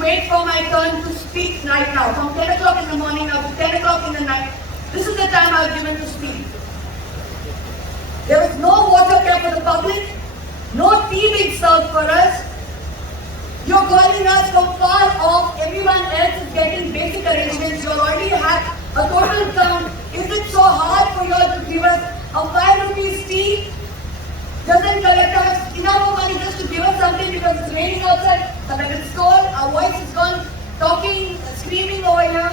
to wait for my turn to speak right now. From 10 o'clock in the morning now to 10 o'clock in the night, this is the time I was given to speak. There was no water care for the public, no tea being served for us. You're calling us from far off, everyone else is getting basic arrangements. You already have a total count. Is it so hard for you all to give us a 5 rupees tea? Doesn't collect us enough money just to give us something because it's raining outside, sometimes it's cold, our voice is gone, talking, screaming over here.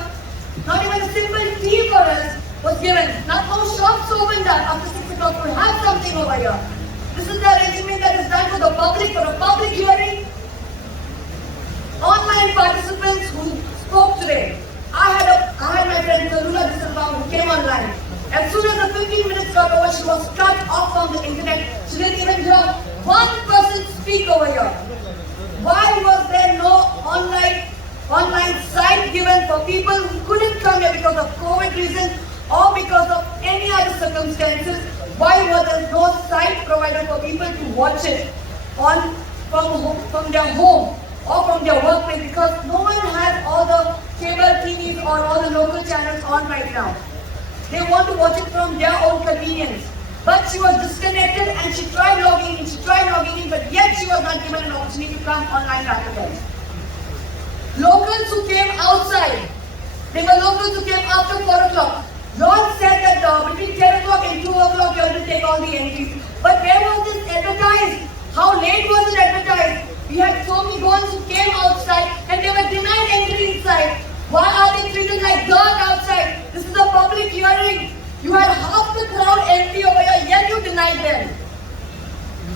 Not even a simple tea for us was given. Not no shops opened up after 6 o'clock to have something over here. This is the arrangement that is done for the public, for a public hearing. Online participants who spoke today. I had my friend Taleigao who came online. As soon as the 15 minutes got over, she was cut off from the internet. She didn't even hear one person speak over here. Why was there no online site given for people who couldn't come here because of COVID reasons or because of any other circumstances? Why was there no site provided for people to watch it from their home or from their workplace? Because no one has all the cable TVs or all the local channels on right now. They want to watch it from their own convenience. But she was disconnected and she tried logging in, but yet she was not given an opportunity to come online back again. Locals who came outside, they were locals who came after 4 o'clock. Lord said that between 10 o'clock and 2 o'clock you have to take all the entries. But where was this advertised? How late was it advertised? We had so many ones who came outside and they were denied entry inside. Why are they treated like dog outside? This is a public hearing. You had half the crowd empty over here, yet you denied them.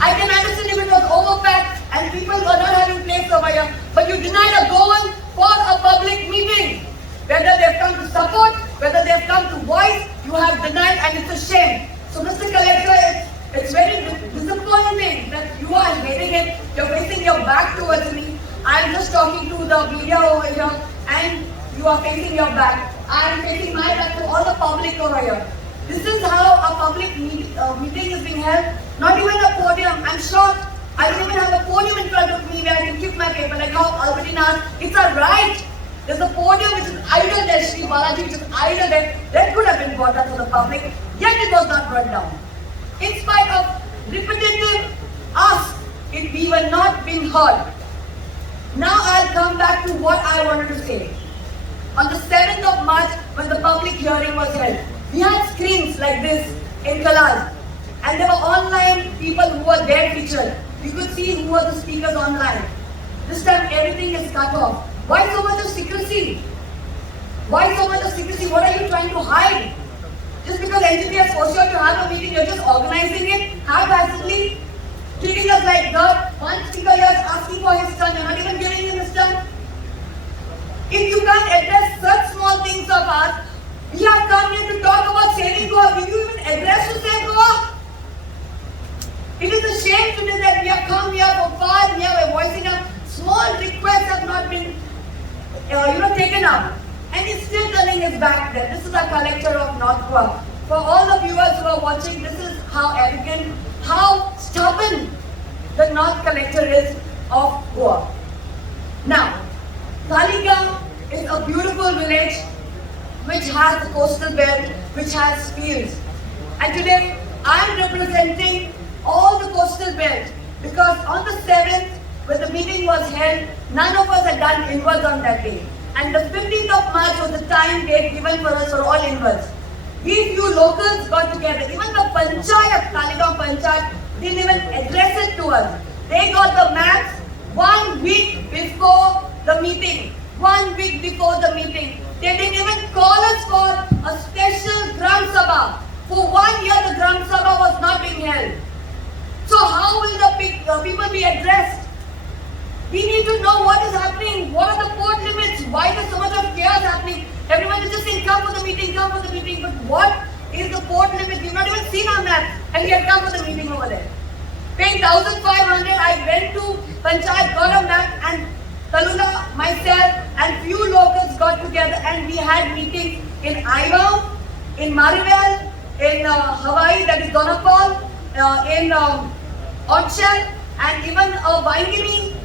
I can understand if it was overpacked and people were not having place over here, but you denied a go-on for a public meeting. Whether they've come to support, whether they've come to voice, you have denied, and it's a shame. So Mr. Collector, it's very disappointing that you are hating it. You're facing your back towards me. I'm just talking to the media over here, and you are facing your back. I am facing my back to all the public over here. This is how a public meeting is being held. Not even a podium. I'm shocked. I don't even have a podium in front of me where I can keep my paper like how Albertine asked. It's a right. There's a podium which is idle there, Sri Balaji, which is idle there. That could have been brought up to the public, yet it was not brought down. In spite of repetitive asks, we were not being heard. Now I'll come back to what I wanted to say. On the 7th of March, when the public hearing was held, we had screens like this in Kalal. And there were online people who were there featured. You could see who were the speakers online. This time everything is cut off. Why so much of secrecy? Why so much of secrecy? What are you trying to hide? Just because NGP has forced you to have a meeting, you're just organizing it haphazardly, treating us like dirt. One speaker here is asking for his turn, you're not even giving him his turn. If you can't address such small things of us, we have come here to talk about saving Goa. Will you even address to save Goa? It is a shame today that we have come here for far near by voicing a small request have not been taken up. And he's still turning his back there. This is a collector of North Goa. For all the viewers who are watching, this is how arrogant, how stubborn the North collector is of Goa. Now, Taleigao is a beautiful village which has the coastal belt, which has fields. And today, I am representing all the coastal belt because on the 7th, when the meeting was held, none of us had done inwards on that day. And the 15th of March was the time date given for us for all inwards. We few locals got together. Even the Panchayat, Taleigao Panchayat, didn't even address it to us. They got the maps 1 week before the meeting. 1 week before the meeting. They didn't even call us for a special Gram Sabha. For 1 year, the Gram Sabha was not being held. So how will the people be addressed? We need to know what is happening. What are the port limits? Why is so much of chaos happening? Everyone is just saying, come for the meeting, come for the meeting. But what is the port limit? We've not even seen our map. And we had come for the meeting over there. Paying 1,500, I went to Panchayat, got a map, and Talula, myself, and few locals got together and we had meetings in Taleigao, in Marival, in Hawaii, that is Donapal, in Orchard, and even Waingiri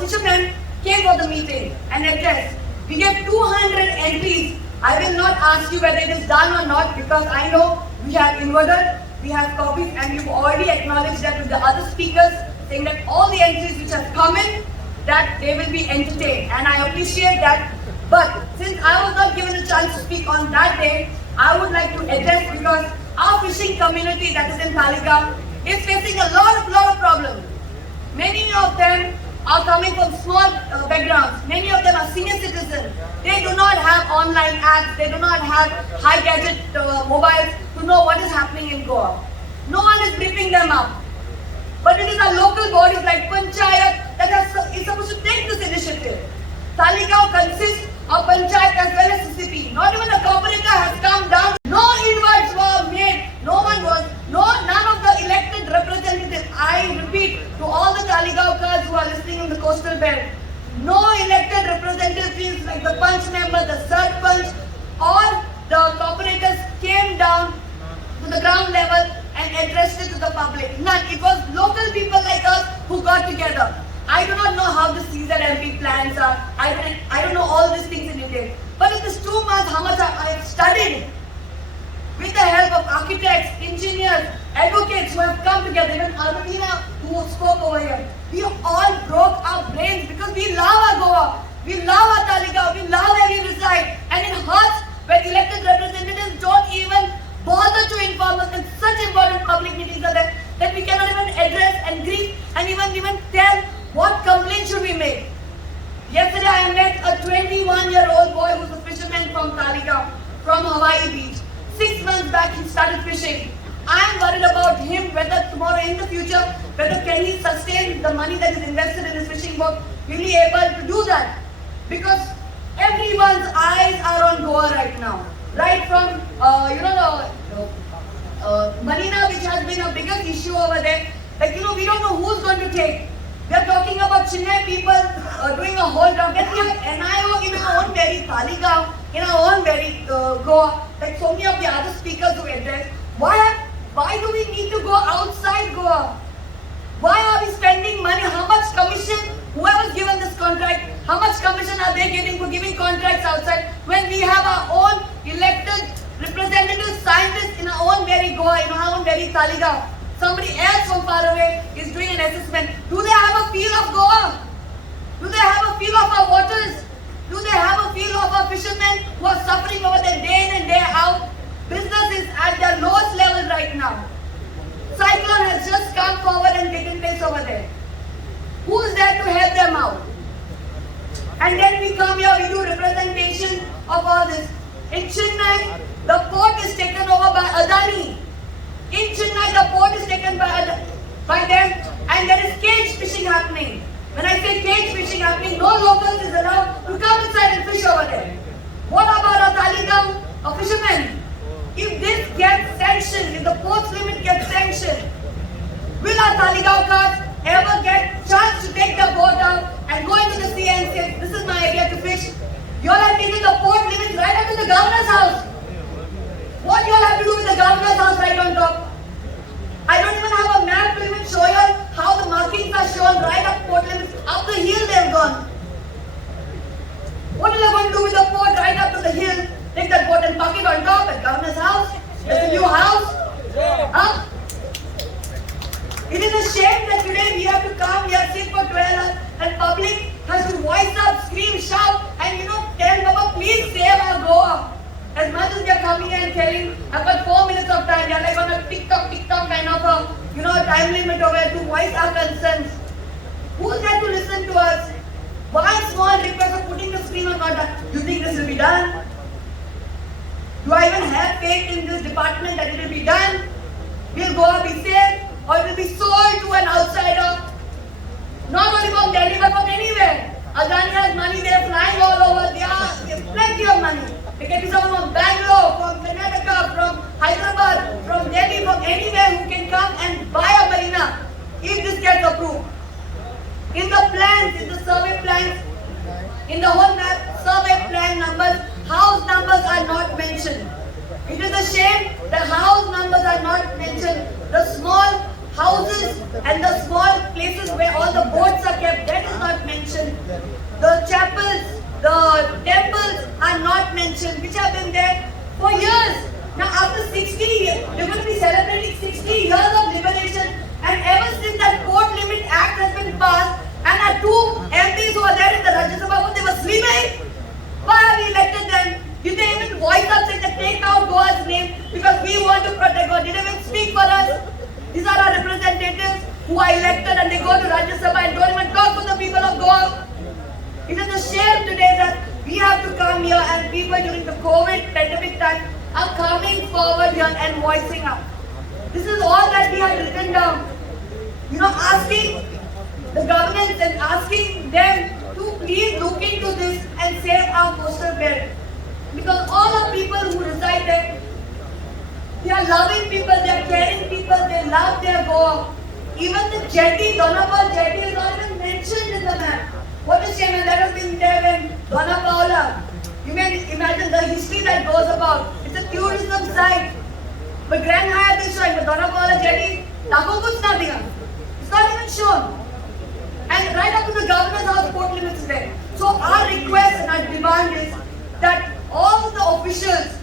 fishermen came for the meeting and address. We gave 200 entries. I will not ask you whether it is done or not because I know we have inverted, we have copies, and you've already acknowledged that with the other speakers, saying that all the entries which have come in, that they will be entertained. And I appreciate that. But since I was not given a chance to speak on that day, I would like to address because our fishing community that is in Taleigao is facing a lot of problems. Many of them are coming from small backgrounds. Many of them are senior citizens. They do not have online apps. They do not have high gadget mobiles to know what is happening in Goa. No one is briefing them up. But it is our local bodies like Panchayat that is supposed to take this initiative. Taleigao consists of Panchayat as well as CZMP. Not even a corporator has come down. No invites were made. None of the elected representatives. I repeat to all the Taleigao who are listening in the coastal belt. No elected representatives like the Panch member, the Sarpanch or the corporators came down to the ground level and addressed it to the public. None. It was local people like us who got together. I do not know how the CZMP plans are. I don't know all these things in detail. But in this 2 months, how much I have studied with the help of architects, engineers, advocates who have come together, even Arvind who spoke over here. We all broke our brains because we love our Goa. We love our Taleigao. We love where we reside. And it hurts when elected representatives don't even bother to inform us in such important public meetings are there that we cannot even address and grieve and even tell what complaint should we make. Yesterday I met a 21-year-old boy who's a fisherman from Taleigao, from Hawaii Beach. 6 months back he started fishing. I am worried about him, whether tomorrow in the future, whether can he sustain the money that is invested in his fishing boat, will he able to do that? Because everyone's eyes are on Goa right now. Right from, Marina, which has been a biggest issue over there. Like, we don't know who's going to take. We are talking about Chennai people doing a whole job. Then we have NIO in our own very Taleigao, in our own very Goa, like so many of the other speakers who address. Why do we need to go outside Goa? Why are we spending money? How much commission, whoever's given this contract, how much commission are they getting for giving contracts outside when we have our own elected representatives, scientists in our own very Goa, in our own very Taleigao? Somebody else from far away is doing an assessment. Do they have a feel of Goa? Do they have a feel of our waters? Do they have a feel of our fishermen who are suffering over there day in and day out? Business is at their lowest level right now. Cyclone has just come forward and taken place over there. Who is there to help them out? And then we come here, we do representation of all this. In Chennai, the port is taken over by Adani. In Chennai, the port is taken by them, and there is cage fishing happening. When I say cage fishing happening, no locals is allowed to come inside and fish over there. What about our Taleigao fishermen? If this gets sanctioned, if the port's limit gets sanctioned, will our Taleigao cars ever get chance to take their boat out and go into the sea and say, this is my area to fish? You all have taken the port limits right up to the governor's house. What you all have to do with the governor's house right on top? I don't even have a map to even show you how the markings are shown right up port limits. Up the hill they have gone. What are you going to do with the port right up to the hill? Take that boat and park it on top at governor's house? There's a new house? Huh? It is a shame that today we have to come here, sit for 12 hours and public has to voice up, scream, shout and tell Baba, please save our Goa. As much as they are coming and telling, I've got 4 minutes of time, they are like on a TikTok kind of a time limit over to voice our concerns. Who's there to listen to us? One small request of putting the screen on not done. Do you think this will be done? Do I even have faith in this department that it will be done? Will Goa be safe or it will be sold to an outsider? Not only from Delhi but from anywhere. Adani has money, they are flying all over, they have plenty of money. They can be someone from Bangalore, from Karnataka, from Hyderabad, from Delhi, from anywhere who can come and buy a marina if this gets approved. In the plans, in the survey plans, in the whole map, survey plan numbers, house numbers are not mentioned. It is a shame that house numbers are not mentioned. The small houses and the small places where all the boats are kept, that is not mentioned. the chapels, the temples are not mentioned, which have been there for years. Now after 60 years, we're going to be celebrating 60 years of liberation, and ever since that Port Limit Act has been passed, and our two MPs who are there in the Rajya Sabha, they were sleeping. Why have we elected them? Did they even voice up saying that take out Goa's name because we want to protect Goa? Did they even speak for us? These are our representatives who are elected and they go to Rajya Sabha and don't even talk for the people of Goa. It is a shame today that we have to come here and people during the COVID pandemic time are coming forward here and voicing up. This is all that we have written down. Asking the governments and asking them to please look into this and save our coastal belt. Because all our people who reside there, they are loving people, they are caring people, they love their Goa. Even the jetty, Donapal jetty is not even mentioned in the map. What a shame, and that has been there when Dona Paula. You may imagine the history that goes about. It's a tourism site. But Grand Hyatt is showing, but Dona Paula jetty, it's not even shown. And right up to the governor's house, port limits is there. So our request and our demand is that all the officials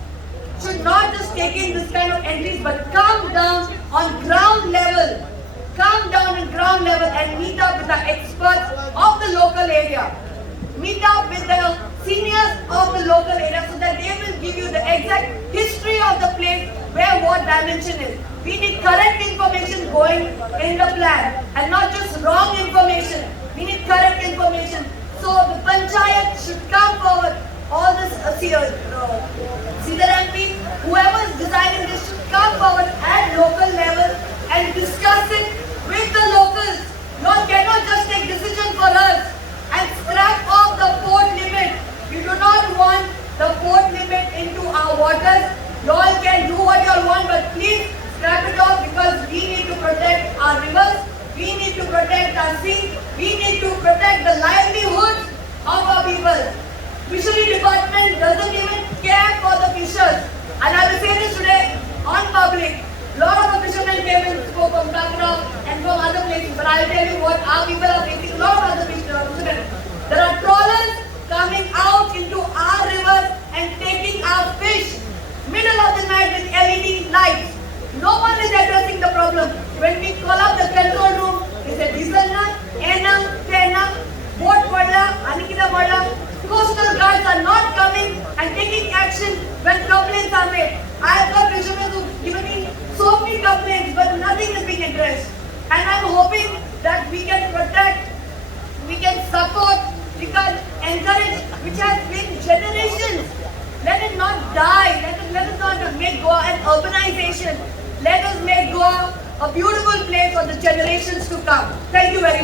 should not just take in this kind of entries, but come down on ground level. Come down on ground level and meet up with the experts of the local area. Meet up with the seniors of the local area so that they will give you the exact history of the place, where what dimension is. We need correct information going in the plan and not just wrong information. We need correct information. So the panchayat should come forward. All this CZMP, whoever is designing this should come forward at local level and discuss it with the locals. You all cannot just take decision for us and scrap off the port limit. We do not want the port limit into our waters. You all can do what you all want, but please scrap it off because we need to protect our rivers, we need to protect our sea, we need to protect the livelihoods of our people. Fishery department doesn't even care for the fishers. And I will say this today on public. A lot of the fishermen came and spoke from Taleigao and from other places. But I will tell you what our people are facing. A lot of other fishermen. There are trawlers coming out into our rivers and taking our fish. Middle of the night with LED lights. No one is addressing the problem. When we call up the control room, they say diesel na, ena, tena, boat padla, anikita padla. Coastal guards are not coming and taking action when complaints are made. I have got fishermen who have given me so many complaints, but nothing is being addressed. And I'm hoping that we can protect, we can support, we can encourage, which has been generations. Let it not die. Let us not make Goa an urbanization. Let us make Goa a beautiful place for the generations to come. Thank you very much.